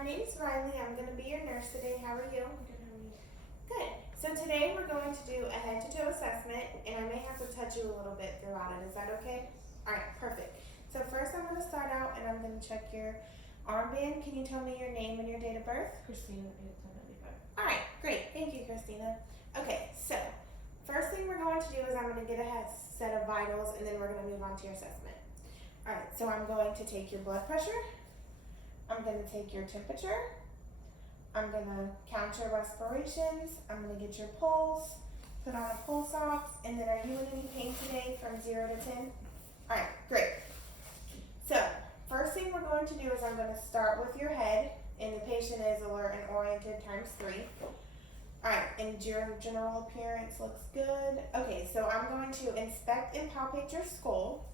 my name's Riley. I'm going to be your nurse today. How are you? Good. So today we're going to do a head-to-toe assessment, and I may have to touch you a little bit throughout it. Is that okay? All right, perfect. So first I'm going to start out, and I'm going to check your armband. Can you tell me your name and your date of birth? Christina, 8/10/95. All right, great. Thank you, Christina. Okay, so first thing we're going to do is I'm going to get a set of vitals, and then we're going to move on to your assessment. All right, so I'm going to take your blood pressure. I'm going to take your temperature. I'm going to count your respirations. I'm going to get your pulse, put on a pulse ox, and then are you in any pain today from 0 to 10? All right, great. So first thing we're going to do is I'm going to start with your head, and the patient is alert and oriented ×3. All right, and your general appearance looks good. Okay, so I'm going to inspect and palpate your skull.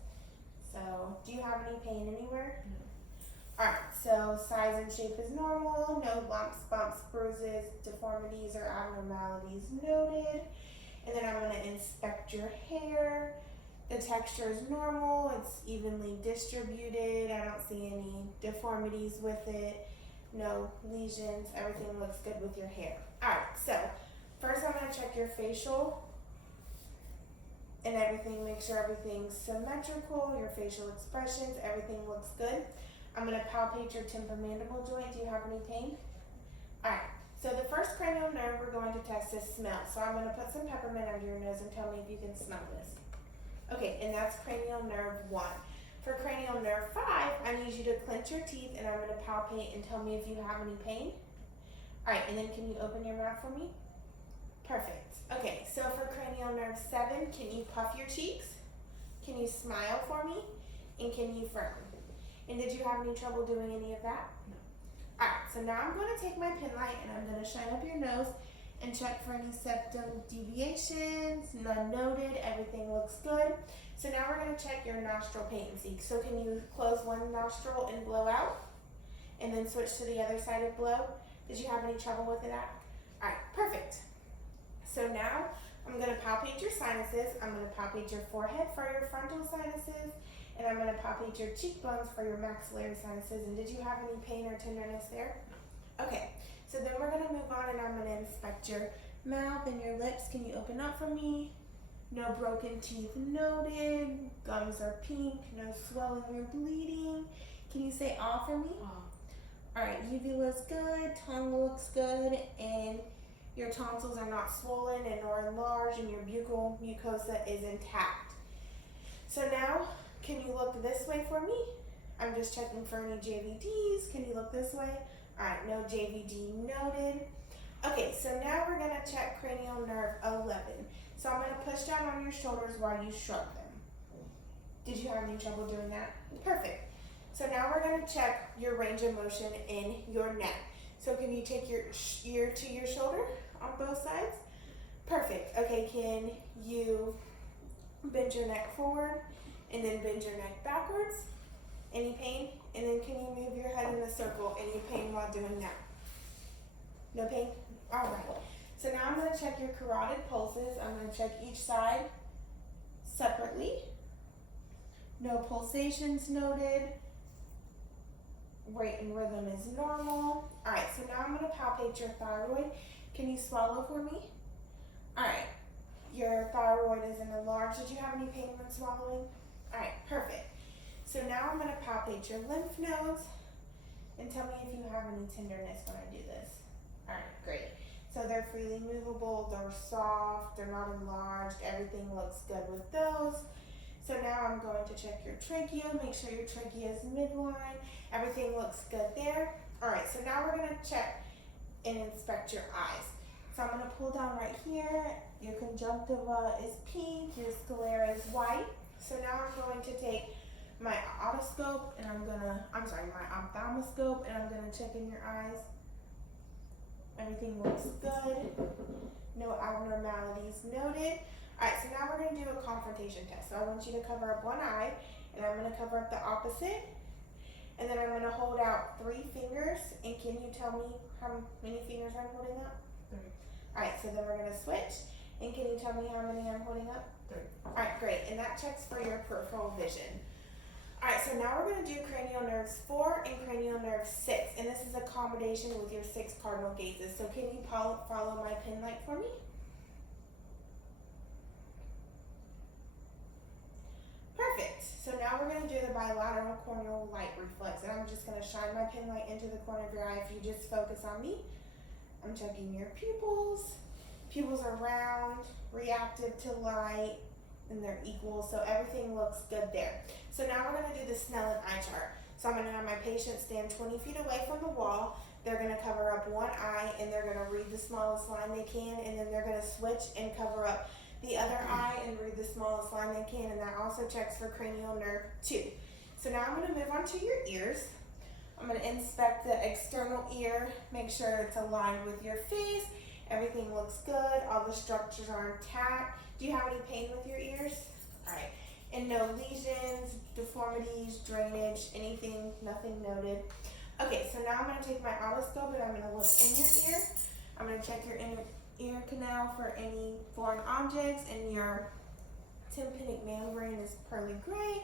So do you have any pain anywhere? No. Alright, so size and shape is normal, no lumps, bumps, bruises, deformities, or abnormalities noted. And then I'm going to inspect your hair. The texture is normal, it's evenly distributed, I don't see any deformities with it, no lesions, everything looks good with your hair. Alright, so first I'm going to check your facial and everything, make sure everything's symmetrical, your facial expressions, everything looks good. I'm going to palpate your temporomandible joint. Do you have any pain? Alright, so the first cranial nerve we're going to test is smell. So I'm going to put some peppermint under your nose and tell me if you can smell this. Okay, and that's cranial nerve 1. For cranial nerve 5, I need you to clench your teeth and I'm going to palpate and tell me if you have any pain. Alright, and then can you open your mouth for me? Perfect. Okay, so for cranial nerve 7, can you puff your cheeks? Can you smile for me? And can you frown? And did you have any trouble doing any of that? No. Alright, so now I'm going to take my pen light and I'm going to shine up your nose and check for any septum deviations, none noted, everything looks good. So now we're going to check your nostril patency. So can you close one nostril and blow out? And then switch to the other side and blow? Did you have any trouble with that? Alright, perfect. So now I'm going to palpate your sinuses. I'm going to palpate your forehead for your frontal sinuses. And I'm going to palpate your cheekbones for your maxillary sinuses. And did you have any pain or tenderness there? Okay, so then we're going to move on and I'm going to inspect your mouth and your lips. Can you open up for me? No broken teeth noted. Gums are pink. No swelling or bleeding. Can you say ah for me? Alright, uvula's good. Tongue looks good. And your tonsils are not swollen and nor enlarged. And your buccal mucosa is intact. So now, can you look this way for me? I'm just checking for any JVDs. Can you look this way? Alright, no JVD noted. Okay, so now we're going to check cranial nerve 11. So I'm going to push down on your shoulders while you shrug them. Did you have any trouble doing that? Perfect. So now we're going to check your range of motion in your neck. So can you take your ear to your shoulder on both sides? Perfect. Okay, can you bend your neck forward? And then bend your neck backwards. Any pain? And then can you move your head in a circle? Any pain while doing that? No pain? Alright. So now I'm going to check your carotid pulses. I'm going to check each side separately. No pulsations noted. Rate and rhythm is normal. Alright, so now I'm going to palpate your thyroid. Can you swallow for me? Alright. Your thyroid isn't enlarged. Did you have any pain when swallowing? Alright, perfect. So now I'm going to palpate your lymph nodes and tell me if you have any tenderness when I do this. Alright, great. So they're freely movable, they're soft, they're not enlarged, everything looks good with those. So now I'm going to check your trachea, make sure your trachea is midline, everything looks good there. Alright, so now we're going to check and inspect your eyes. So I'm going to pull down right here, your conjunctiva is pink, your sclera is white. So now I'm going to take my otoscope and my ophthalmoscope and I'm going to check in your eyes. Everything looks good. No abnormalities noted. Alright, so now we're going to do a confrontation test. So I want you to cover up one eye and I'm going to cover up the opposite. And then I'm going to hold out 3 fingers. And can you tell me how many fingers I'm holding up? 3. Alright, so then we're going to switch. And can you tell me how many I'm holding up? 3. Alright, great. And that checks for your peripheral vision. Alright, so now we're going to do cranial nerves 4 and cranial nerve 6, and this is a combination with your 6 cardinal gazes. So can you follow my pen light for me? Perfect. So now we're going to do the bilateral corneal light reflex, and I'm just going to shine my pen light into the corner of your eye. If you just focus on me, I'm checking your pupils. Pupils are round, reactive to light, and they're equal, so everything looks good there. So now we're going to do the Snellen eye chart. So I'm going to have my patient stand 20 feet away from the wall. They're going to cover up one eye, and they're going to read the smallest line they can, and then they're going to switch and cover up the other eye and read the smallest line they can, and that also checks for cranial nerve 2. So now I'm going to move on to your ears. I'm going to inspect the external ear, make sure it's aligned with your face. Everything looks good, all the structures are intact. Do you have any pain with your ears? Alright, and no lesions, deformities, drainage, anything, nothing noted. Okay, so now I'm going to take my otoscope and I'm going to look in your ear. I'm going to check your inner ear canal for any foreign objects, and your tympanic membrane is pearly gray.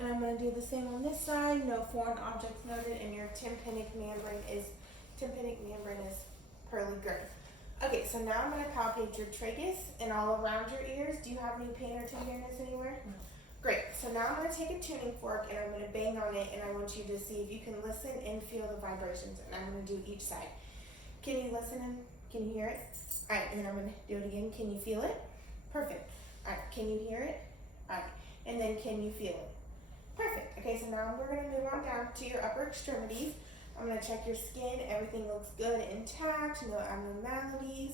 And I'm going to do the same on this side, no foreign objects noted, and your tympanic membrane is pearly gray. Okay, so now I'm going to palpate your tragus and all around your ears. Do you have any pain or tenderness anywhere? No. Great. So now I'm going to take a tuning fork and I'm going to bang on it, and I want you to see if you can listen and feel the vibrations. And I'm going to do each side. Can you listen and can you hear it? All right, and then I'm going to do it again. Can you feel it? Perfect. All right, can you hear it? All right, and then can you feel it? Perfect. Okay, so now we're going to move on down to your upper extremities. I'm going to check your skin. Everything looks good, intact, no abnormalities,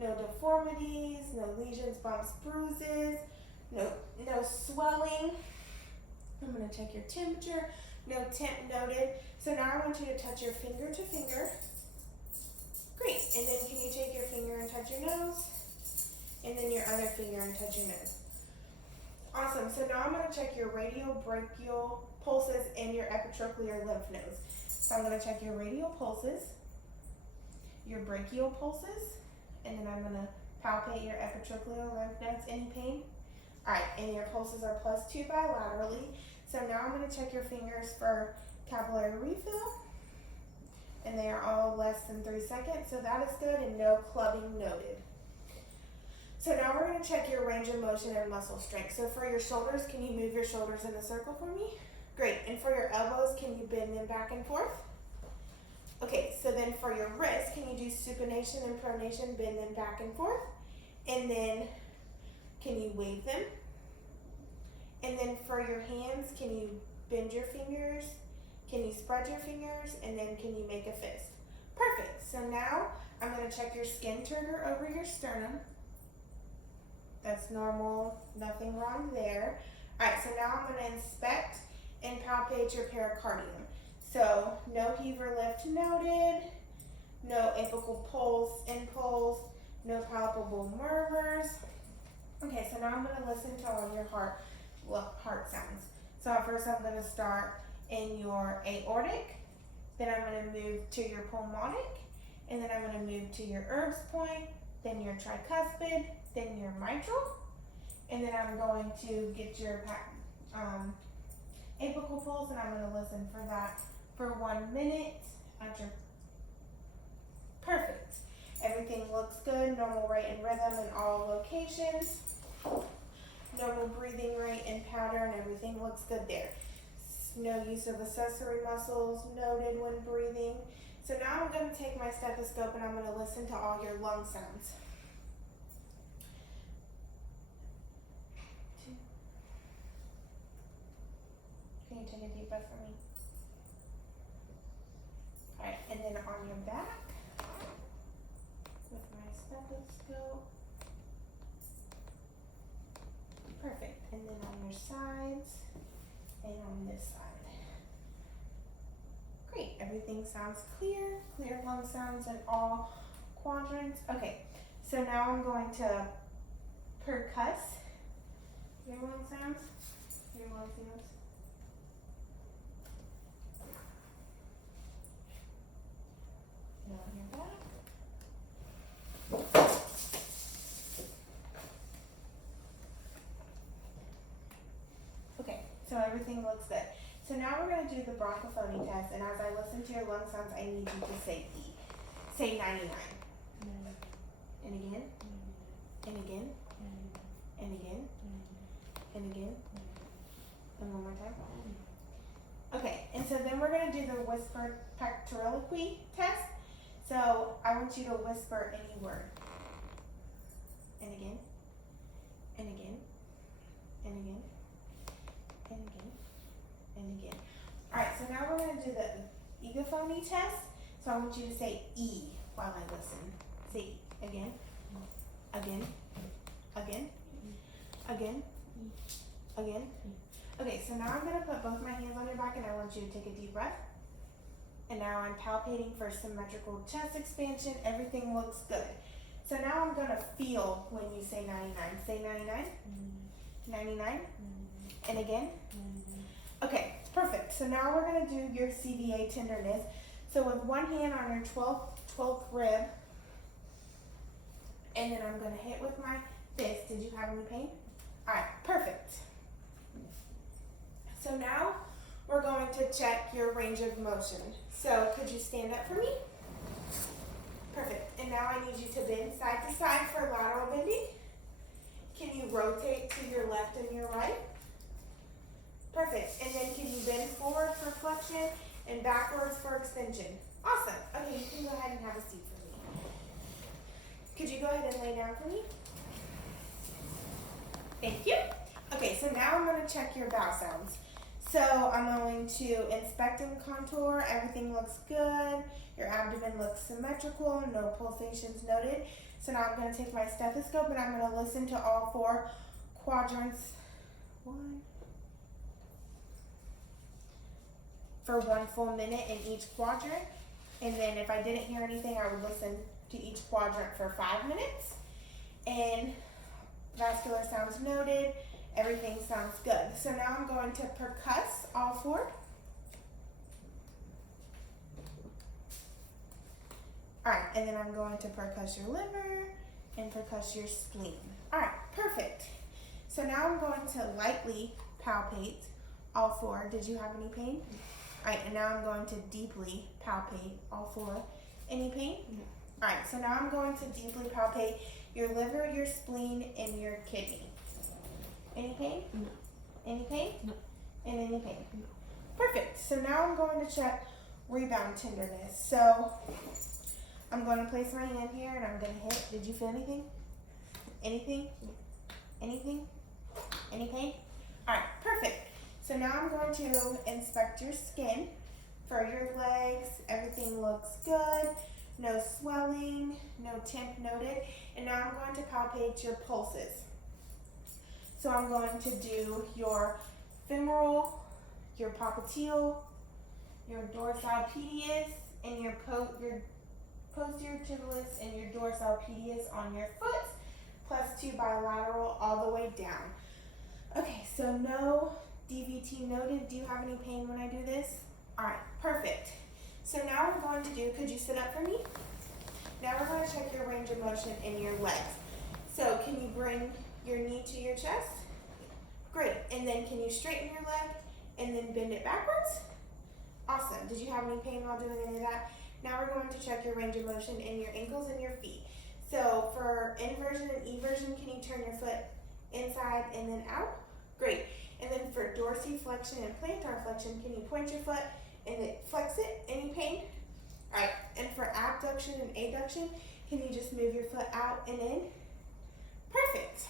no deformities, no lesions, bumps, bruises, no swelling. I'm going to check your temperature, no temp noted. So now I want you to touch your finger to finger. Great. And then can you take your finger and touch your nose? And then your other finger and touch your nose. Awesome. So now I'm going to check your radial brachial pulses and your epitrochlear lymph nodes. So I'm going to check your radial pulses, your brachial pulses, and then I'm going to palpate your epitrochlear lymph nodes. Any pain? Alright, and your pulses are +2 bilaterally. So now I'm going to check your fingers for capillary refill, and they are all less than 3 seconds, so that is good, and no clubbing noted. So now we're going to check your range of motion and muscle strength. So for your shoulders, can you move your shoulders in a circle for me? Great. And for your elbows, can you bend them back and forth? Okay, so then for your wrists, can you do supination and pronation, bend them back and forth? And then can you wave them? And then for your hands, can you bend your fingers? Can you spread your fingers? And then can you make a fist? Perfect. So now I'm going to check your skin turgor over your sternum. That's normal, nothing wrong there. Alright, so now I'm going to inspect and palpate your pericardium. So no heave or lift noted, no apical pulse, impulse, no palpable murmurs. Okay, so now I'm going to listen to all your heart sounds. So first I'm going to start in your aortic, then I'm going to move to your pulmonic, and then I'm going to move to your Erb's point, then your tricuspid, then your mitral, and then I'm going to get your apical pulse, and I'm going to listen for that for 1 minute at your perfect. Everything looks good, normal rate and rhythm in all locations, normal breathing rate and pattern, everything looks good there. No use of accessory muscles noted when breathing. So now I'm going to take my stethoscope and I'm going to listen to all your lung sounds. Can you take a deep breath for me? Alright, and then on your back, with my stethoscope. Perfect. And then on your sides, and on this side. Great, everything sounds clear. Clear lung sounds in all quadrants. Okay, so now I'm going to percuss your lung sounds. Your lung sounds. And on your back. Okay, so everything looks good. So now we're going to do the bronchophony test, and as I listen to your lung sounds, I need you to say E. Say 99. And again. And again. And again. And again. And one more time. Okay, and so then we're going to do the whispered pectoriloquy test. So I want you to whisper any word. And again. And again. And again. And again. And again. Alright, so now we're going to do the egophony test. So I want you to say E while I listen. Say E. Again. Again. Again. Again. Again. Okay, so now I'm going to put both my hands on your back and I want you to take a deep breath. And now I'm palpating for symmetrical chest expansion. Everything looks good. So now I'm going to feel when you say 99. Say 99. 99. And again. Okay, perfect. So now we're going to do your CVA tenderness. So with one hand on your 12th rib, and then I'm going to hit with my fist. Did you have any pain? All right, perfect. So now we're going to check your range of motion. So could you stand up for me? Perfect. And now I need you to bend side to side for lateral bending. Can you rotate to your left and your right? Perfect. And then can you bend forward for flexion and backwards for extension? Awesome. Okay, you can go ahead and have a seat for me. Could you go ahead and lay down for me? Thank you. Okay, so now I'm going to check your vowel sounds. So I'm going to inspect and contour. Everything looks good. Your abdomen looks symmetrical. No pulsations noted. So now I'm going to take my stethoscope and I'm going to listen to all 4 quadrants. For 1 full minute in each quadrant. And then if I didn't hear anything, I would listen to each quadrant for 5 minutes. And vascular sounds noted. Everything sounds good. So now I'm going to percuss all 4. Alright, and then I'm going to percuss your liver and percuss your spleen. Alright, perfect. So now I'm going to lightly palpate all 4. Did you have any pain? Alright, and now I'm going to deeply palpate all 4. Any pain? No. Alright, so now I'm going to deeply palpate your liver, your spleen, and your kidney. Any pain? No. Any pain? No. And any pain? No. Perfect. So now I'm going to check rebound tenderness. So I'm going to place my hand here and I'm going to hit. Did you feel anything? Anything? No. Anything? Any pain? Alright, perfect. So now I'm going to inspect your skin for your legs. Everything looks good. No swelling, no temp noted. And now I'm going to palpate your pulses. So I'm going to do your femoral, your popliteal, your dorsopedius, and your posterior tibialis and your dorsopedius on your foot, plus 2 bilateral all the way down. Okay, so no DVT noted. Do you have any pain when I do this? Alright, perfect. So now we're going to do, could you sit up for me? Now we're going to check your range of motion in your legs. So can you bring your knee to your chest? Great. And then can you straighten your leg and then bend it backwards? Awesome. Did you have any pain while doing any of that? Now we're going to check your range of motion in your ankles and your feet. So for inversion and eversion, can you turn your foot inside and then out? Great. And then for dorsiflexion and plantar flexion, can you point your foot and then flex it? Any pain? All right. And for abduction and adduction, can you just move your foot out and in? Perfect.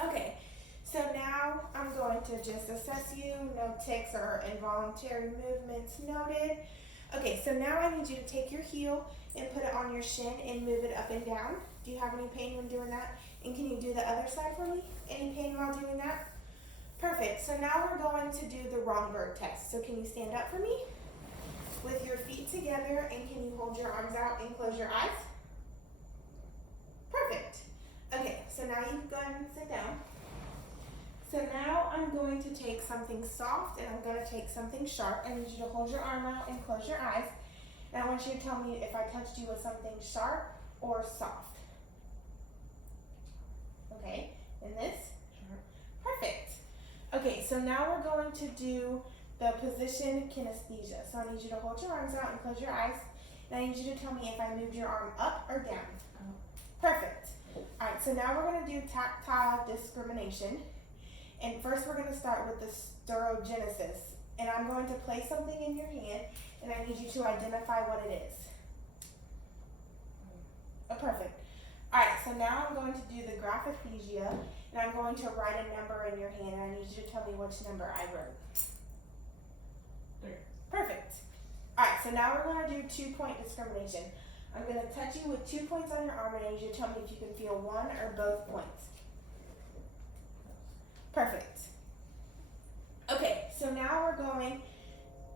Okay. So now I'm going to just assess you. No tics or involuntary movements noted. Okay, so now I need you to take your heel and put it on your shin and move it up and down. Do you have any pain when doing that? And can you do the other side for me? Any pain while doing that? Perfect. So now we're going to do the Romberg test. So can you stand up for me with your feet together, and can you hold your arms out and close your eyes? Perfect. Okay, so now you can go ahead and sit down. So now I'm going to take something soft and I'm going to take something sharp. I need you to hold your arm out and close your eyes. And I want you to tell me if I touched you with something sharp or soft. Okay, and this? Sharp. Perfect. Okay, so now we're going to do the position kinesthesia. So I need you to hold your arms out and close your eyes. And I need you to tell me if I moved your arm up or down. Perfect. Alright, so now we're going to do tactile discrimination. And first we're going to start with the stereogenesis. And I'm going to place something in your hand, and I need you to identify what it is. Perfect. Alright, so now I'm going to do the graphesthesia, and I'm going to write a number in your hand, and I need you to tell me which number I wrote. 3. Perfect. Alright, so now we're going to do 2-point discrimination. I'm going to touch you with 2 points on your arm, and I need you to tell me if you can feel one or both points. Perfect. Okay, so now we're going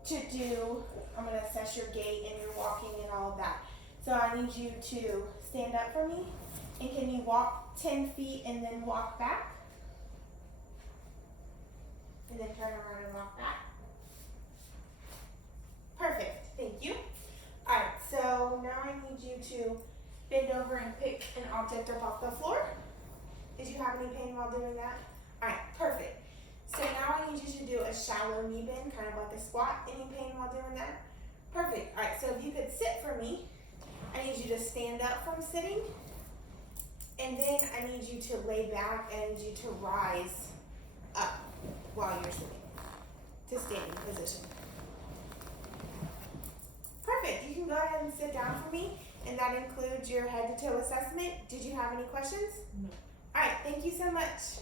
to do, I'm going to assess your gait and your walking and all of that. So I need you to stand up for me, and can you walk 10 feet and then walk back? And then turn around and walk back. Perfect, thank you. Alright, so now I need you to bend over and pick an object up off the floor. Did you have any pain while doing that? Alright, perfect. So now I need you to do a shallow knee bend, kind of like a squat. Any pain while doing that? Perfect. Alright, so if you could sit for me, I need you to stand up from sitting. And then I need you to lay back and I need you to rise up while you're sitting to standing position. Perfect. You can go ahead and sit down for me, and that includes your head to toe assessment. Did you have any questions? No. Alright, thank you so much.